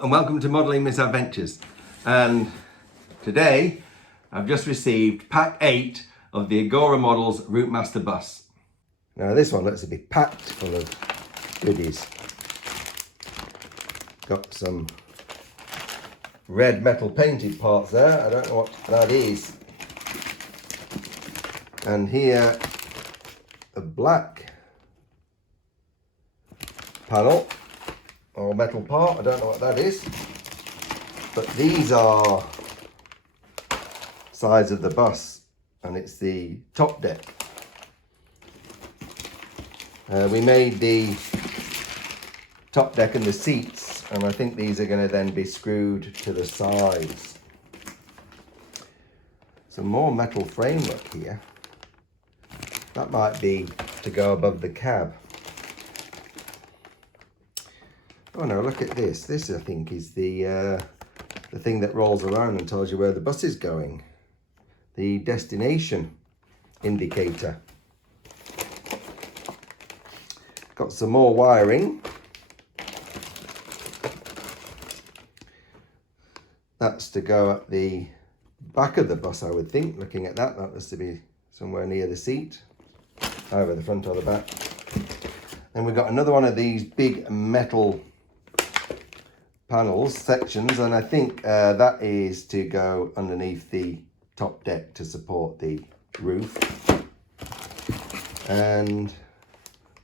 Hello and welcome to Modelling Misadventures, and today I've just received pack 8 of the Agora Models Routemaster bus. Now this one looks to be packed full of goodies. Got some red metal painted parts there, I don't know what that is. And here a black panel or metal part, I don't know what that is, but these are sides of the bus, and it's the top deck. We made the top deck and the seats, and I think these are going to then be screwed to the sides. Some more metal framework here. That might be to go above the cab. Oh no, look at this. This, I think, is the thing that rolls around and tells you where the bus is going. The destination indicator. Got some more wiring. That's to go at the back of the bus, I would think. Looking at that, that has to be somewhere near the seat. Either the front or the back. Then we've got another one of these big metal panels, sections, and I think that is to go underneath the top deck to support the roof. And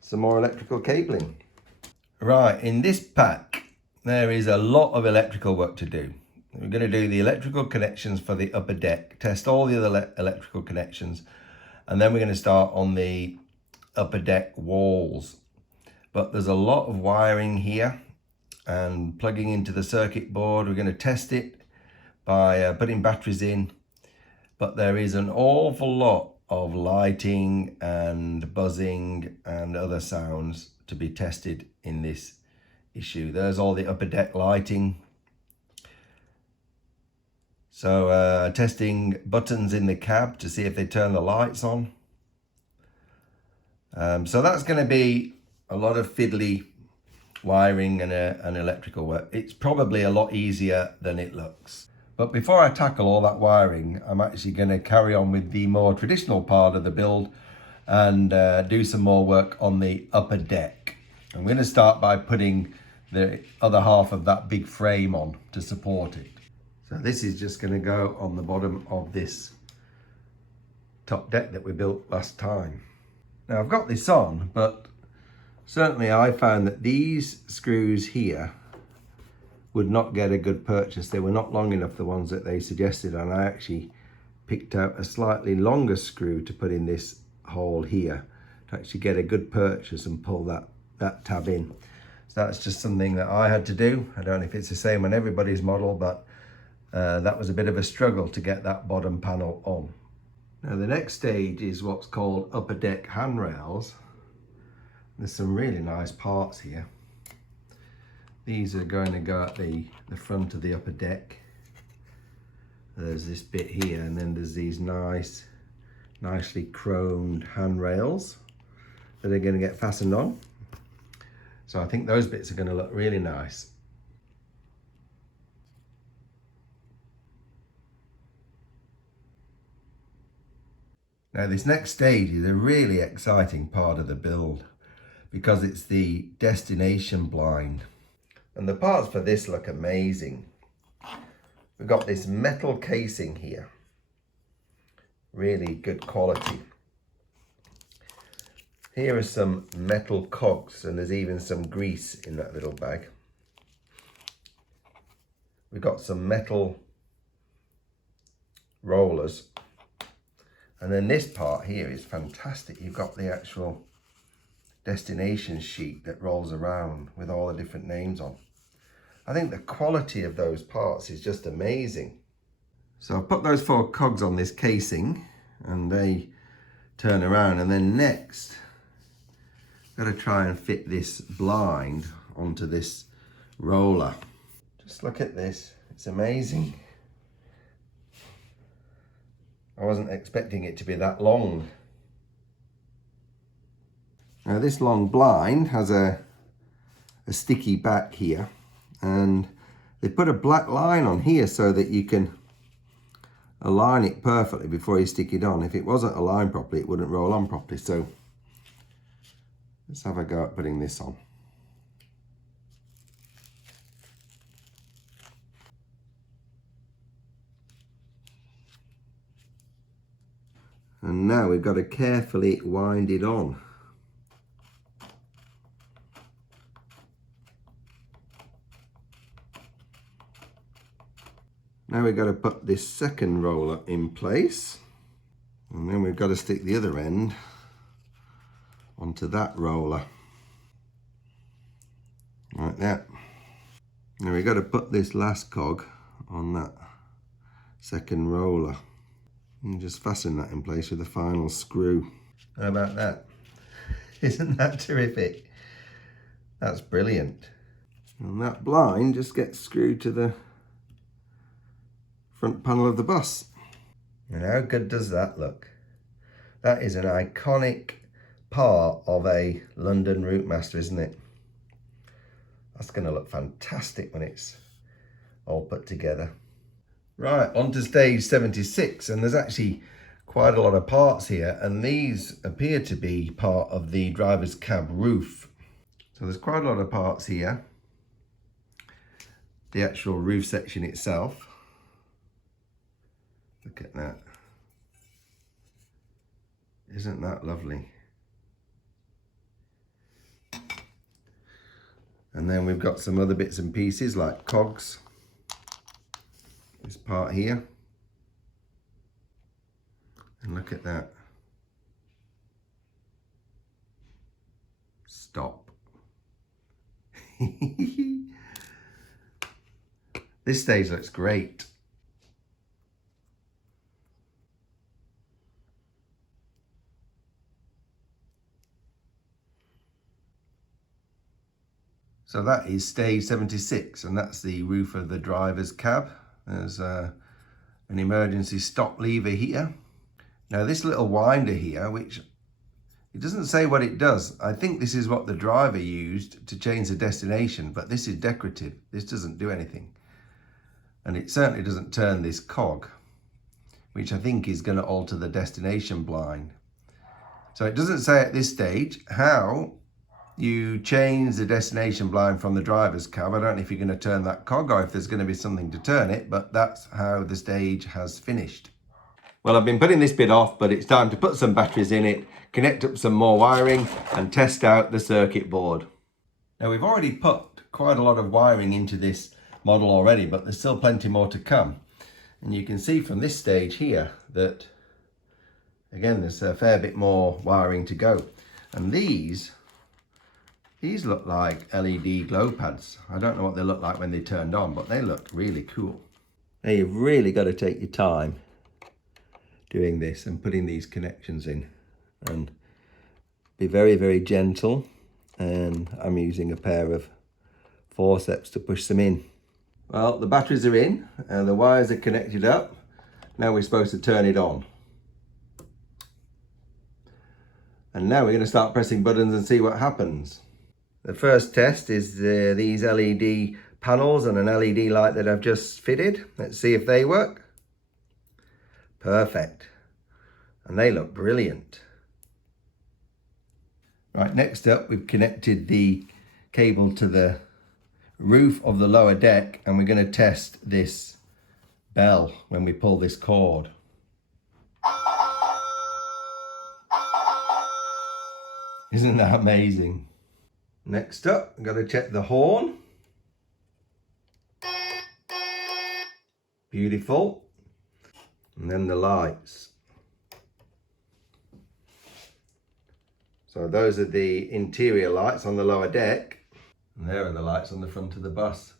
some more electrical cabling. Right, in this pack there is a lot of electrical work to do. We're going to do the electrical connections for the upper deck, test all the other electrical connections, and then we're going to start on the upper deck walls. But there's a lot of wiring here and plugging into the circuit board. We're going to test it by putting batteries in, but there is an awful lot of lighting and buzzing and other sounds to be tested in this issue. There's all the upper deck lighting. So testing buttons in the cab to see if they turn the lights on. So that's going to be a lot of fiddly wiring and electrical work. It's probably a lot easier than it looks. But before I tackle all that wiring, I'm actually going to carry on with the more traditional part of the build and do some more work on the upper deck. I'm going to start by putting the other half of that big frame on to support it. So this is just going to go on the bottom of this top deck that we built last time. Now I've got this on, but certainly I found that these screws here would not get a good purchase. They were not long enough, the ones that they suggested, and I actually picked out a slightly longer screw to put in this hole here to actually get a good purchase and pull that tab in. So that's just something that I had to do. I don't know if it's the same on everybody's model, but that was a bit of a struggle to get that bottom panel on. Now the next stage is what's called upper deck handrails. There's some really nice parts here. These are going to go at the front of the upper deck. There's this bit here, and then there's these nicely chromed handrails that are going to get fastened on. So I think those bits are going to look really nice. Now this next stage is a really exciting part of the build because it's the destination blind. And the parts for this look amazing. We've got this metal casing here. Really good quality. Here are some metal cogs, and there's even some grease in that little bag. We've got some metal rollers. And then this part here is fantastic. You've got the actual destination sheet that rolls around with all the different names on. I think the quality of those parts is just amazing. So I've put those 4 cogs on this casing and they turn around, and then next I've got to try and fit this blind onto this roller. Just look at this, it's amazing. I wasn't expecting it to be that long. Now this long blind has a sticky back here, and They put a black line on here so that you can align it perfectly before you stick it on. If it wasn't aligned properly, it wouldn't roll on properly. So let's have a go at putting this on. And now we've got to carefully wind it on. Now we've got to put this second roller in place, and then we've got to stick the other end onto that roller, like that. Now we've got to put this last cog on that second roller and just fasten that in place with the final screw. How about that? Isn't that terrific? That's brilliant. And that blind just gets screwed to the front panel of the bus. And how good does that look? That is an iconic part of a London Routemaster, isn't it? That's going to look fantastic when it's all put together. Right, on to stage 76, and there's actually quite a lot of parts here, and these appear to be part of the driver's cab roof. So there's quite a lot of parts here. The actual roof section itself. Look at that. Isn't that lovely? And then we've got some other bits and pieces like cogs. This part here. And look at that. Stop. This stage looks great. So that is stage 76, and that's the roof of the driver's cab. There's an emergency stop lever here. Now this little winder here, which it doesn't say what it does. I think this is what the driver used to change the destination, but this is decorative. This doesn't do anything. And it certainly doesn't turn this cog, which I think is going to alter the destination blind. So it doesn't say at this stage how you change the destination blind from the driver's cab. I don't know if you're going to turn that cog or if there's going to be something to turn it, but that's how the stage has finished. Well, I've been putting this bit off, but it's time to put some batteries in it, connect up some more wiring and test out the circuit board. Now we've already put quite a lot of wiring into this model already, but there's still plenty more to come. And you can see from this stage here that, again, there's a fair bit more wiring to go. And these look like LED glow pads. I don't know what they look like when they turned on, but they look really cool. Now you've really got to take your time doing this and putting these connections in, and be very, very gentle. And I'm using a pair of forceps to push them in. Well, the batteries are in and the wires are connected up. Now we're supposed to turn it on. And now we're going to start pressing buttons and see what happens. The first test is these LED panels and an LED light that I've just fitted. Let's see if they work. Perfect. And they look brilliant. Right, next up we've connected the cable to the roof of the lower deck, and we're going to test this bell when we pull this cord. Isn't that amazing? Next up, I've got to check the horn. Beautiful. And then the lights. So those are the interior lights on the lower deck. And there are the lights on the front of the bus.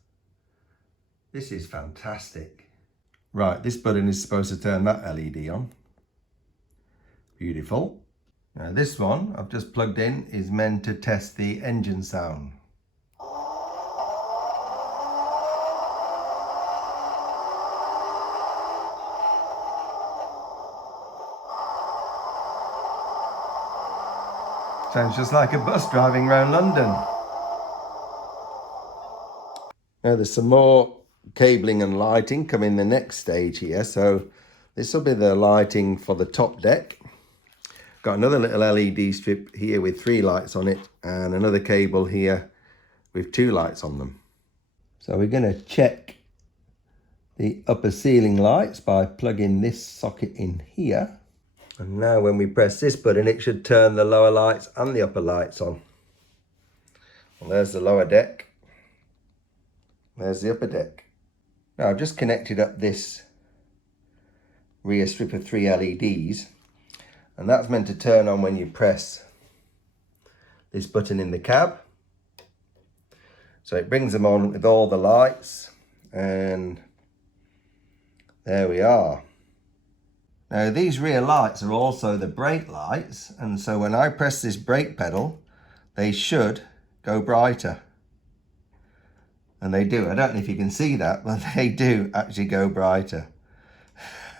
This is fantastic. Right, this button is supposed to turn that LED on. Beautiful. Now this one I've just plugged in is meant to test the engine sound. Sounds just like a bus driving around London. Now there's some more cabling and lighting come in the next stage here. So this will be the lighting for the top deck. Got another little LED strip here with 3 lights on it, and another cable here with 2 lights on them. So we're going to check the upper ceiling lights by plugging this socket in here. And now when we press this button, it should turn the lower lights and the upper lights on. Well, there's the lower deck. There's the upper deck. Now I've just connected up this rear strip of 3 LEDs, and that's meant to turn on when you press this button in the cab. So it brings them on with all the lights, and there we are. Now these rear lights are also the brake lights, and so when I press this brake pedal, they should go brighter. And they do. I don't know if you can see that, but they do actually go brighter.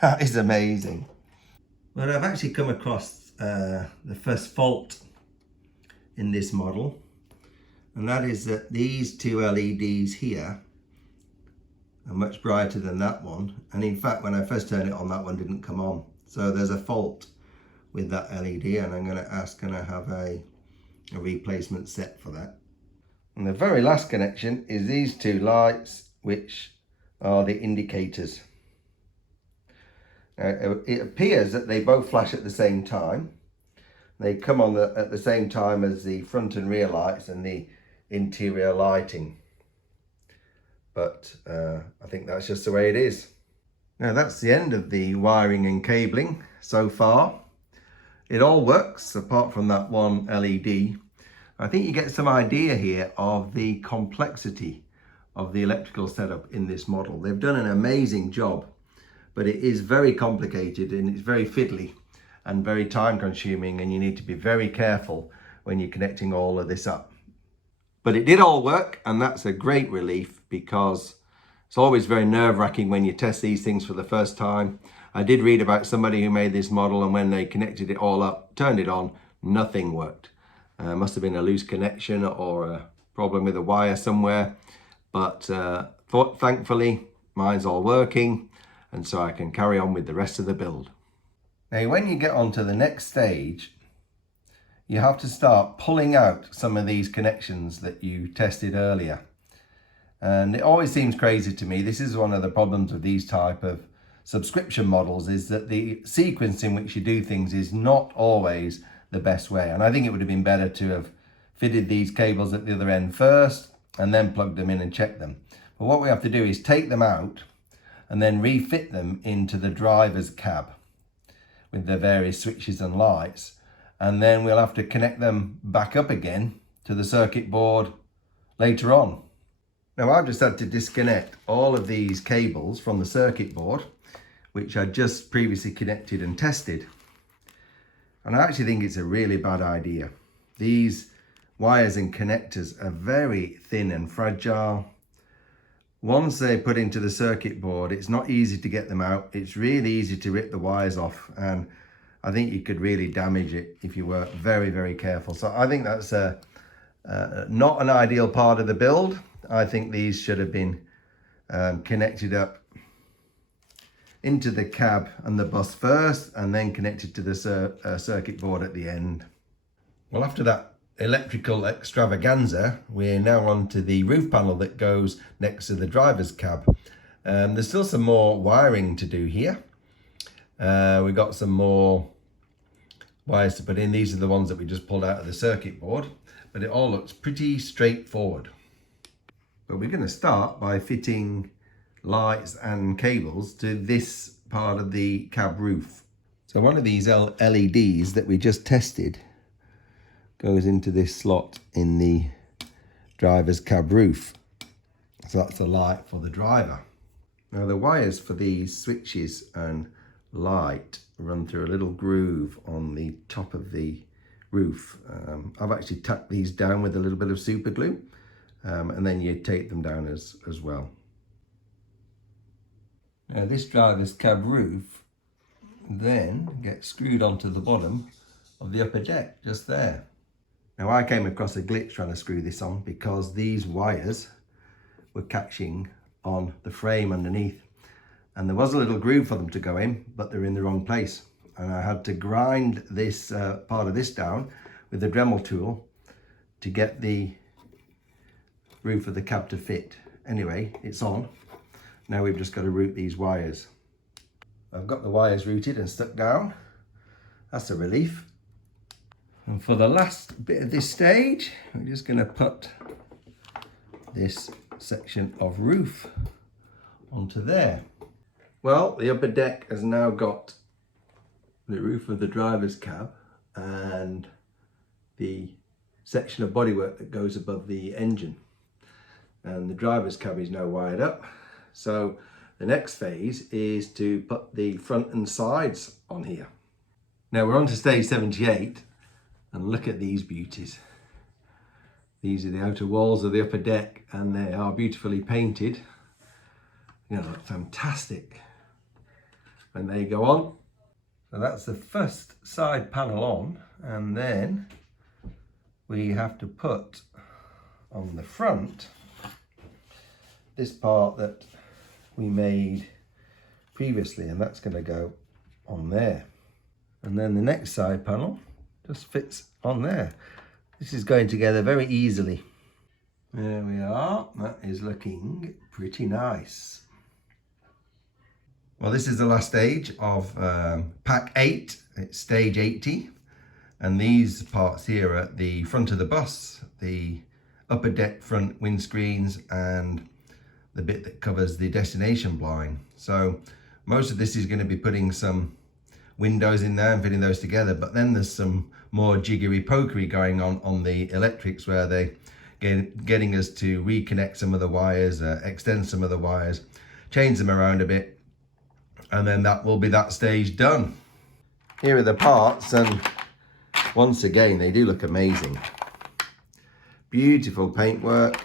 That is amazing. But I've actually come across the first fault in this model, and that is that these 2 LEDs here are much brighter than that one, and in fact when I first turned it on, that one didn't come on. So there's a fault with that LED, and I'm going to ask, can I have a replacement set for that? And the very last connection is these 2 lights, which are the indicators. It appears that they both flash at the same time. They come on at the same time as the front and rear lights and the interior lighting. But I think that's just the way it is. Now that's the end of the wiring and cabling so far. It all works apart from that one LED. I think you get some idea here of the complexity of the electrical setup in this model. They've done an amazing job, but it is very complicated and it's very fiddly and very time consuming, and you need to be very careful when you're connecting all of this up. But it did all work, and that's a great relief, because it's always very nerve-wracking when you test these things for the first time. I did read about somebody who made this model, and when they connected it all up, turned it on, nothing worked. Must have been a loose connection or a problem with a wire somewhere, but thankfully mine's all working, and so I can carry on with the rest of the build. Now when you get on to the next stage, you have to start pulling out some of these connections that you tested earlier, and it always seems crazy to me. This is one of the problems with these type of subscription models, is that the sequence in which you do things is not always the best way. And I think it would have been better to have fitted these cables at the other end first and then plugged them in and checked them. But what we have to do is take them out and then refit them into the driver's cab with the various switches and lights, and then we'll have to connect them back up again to the circuit board later on. Now I've just had to disconnect all of these cables from the circuit board, which I just previously connected and tested. And I actually think it's a really bad idea. These wires and connectors are very thin and fragile. Once they're put into the circuit board, it's not easy to get them out. It's really easy to rip the wires off, and I think you could really damage it if you were very, very careful. So I think that's not an ideal part of the build. I think these should have been connected up into the cab and the bus first, and then connected to the circuit board at the end. Well, after that electrical extravaganza, we're now on to the roof panel that goes next to the driver's cab. There's still some more wiring to do here. We've got some more wires to put in. These are the ones that we just pulled out of the circuit board, but it all looks pretty straightforward. But we're going to start by fitting lights and cables to this part of the cab roof. So one of these LEDs that we just tested goes into this slot in the driver's cab roof. So that's the light for the driver. Now the wires for these switches and light run through a little groove on the top of the roof. I've actually tacked these down with a little bit of super glue, and then you tape them down as well. Now this driver's cab roof then gets screwed onto the bottom of the upper deck, just there. Now I came across a glitch trying to screw this on, because these wires were catching on the frame underneath. And there was a little groove for them to go in, but they're in the wrong place. And I had to grind this part of this down with the Dremel tool to get the roof of the cab to fit. Anyway, it's on. Now we've just got to route these wires. I've got the wires routed and stuck down. That's a relief. And for the last bit of this stage, we're just going to put this section of roof onto there. Well, the upper deck has now got the roof of the driver's cab and the section of bodywork that goes above the engine. And the driver's cab is now wired up. So the next phase is to put the front and sides on here. Now we're on to stage 78, and look at these beauties. These are the outer walls of the upper deck, and they are beautifully painted. You know, look fantastic when they go on. So that's the first side panel on, and then we have to put on the front this part that we made previously, and that's going to go on there. And then the next side panel just fits on there. This is going together very easily. There we are. That is looking pretty nice. Well, this is the last stage of pack 8. It's stage 80. And these parts here are at the front of the bus, the upper deck front windscreens, and the bit that covers the destination blind. So most of this is going to be putting some windows in there and fitting those together, but then there's some more jiggery pokery going on the electrics, where they getting us to reconnect some of the wires, extend some of the wires, change them around a bit, and then that will be that stage done. Here are the parts, and once again they do look amazing. Beautiful paintwork,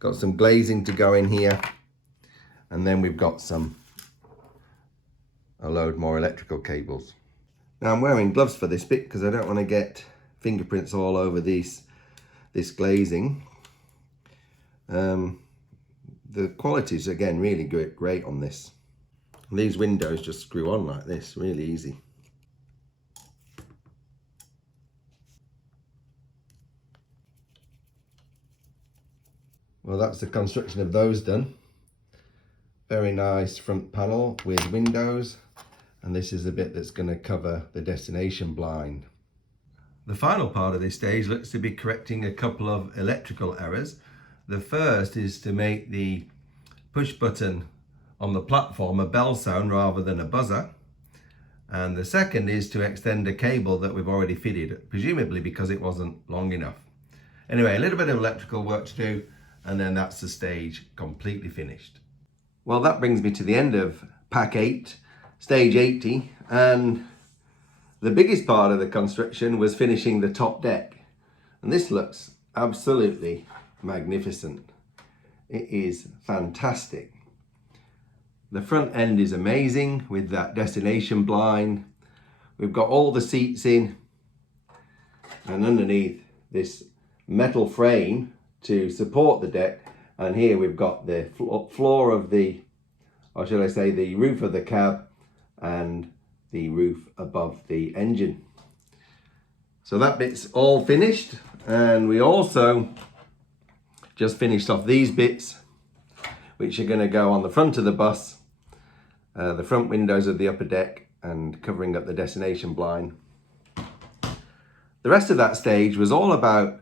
got some glazing to go in here, and then we've got a load more electrical cables. Now I'm wearing gloves for this bit because I don't want to get fingerprints all over this glazing. The quality is again really great on this. And these windows just screw on like this, really easy. Well, that's the construction of those done. Very nice front panel with windows. And this is the bit that's going to cover the destination blind. The final part of this stage looks to be correcting a couple of electrical errors. The first is to make the push button on the platform a bell sound rather than a buzzer. And the second is to extend a cable that we've already fitted, presumably because it wasn't long enough. Anyway, a little bit of electrical work to do, and then that's the stage completely finished. Well, that brings me to the end of pack 8. Stage 80, and the biggest part of the construction was finishing the top deck, and this looks absolutely magnificent. It is fantastic. The front end is amazing with that destination blind. We've got all the seats in, and underneath this metal frame to support the deck, and here we've got the floor of the, or should I say the roof of the cab, and the roof above the engine. So that bit's all finished, and we also just finished off these bits, which are going to go on the front of the bus, the front windows of the upper deck, and covering up the destination blind. The rest of that stage was all about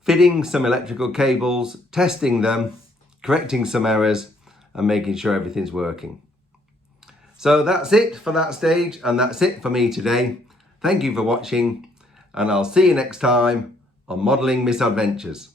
fitting some electrical cables, testing them, correcting some errors, and making sure everything's working. So that's it for that stage, and that's it for me today. Thank you for watching, and I'll see you next time on Modelling Misadventures.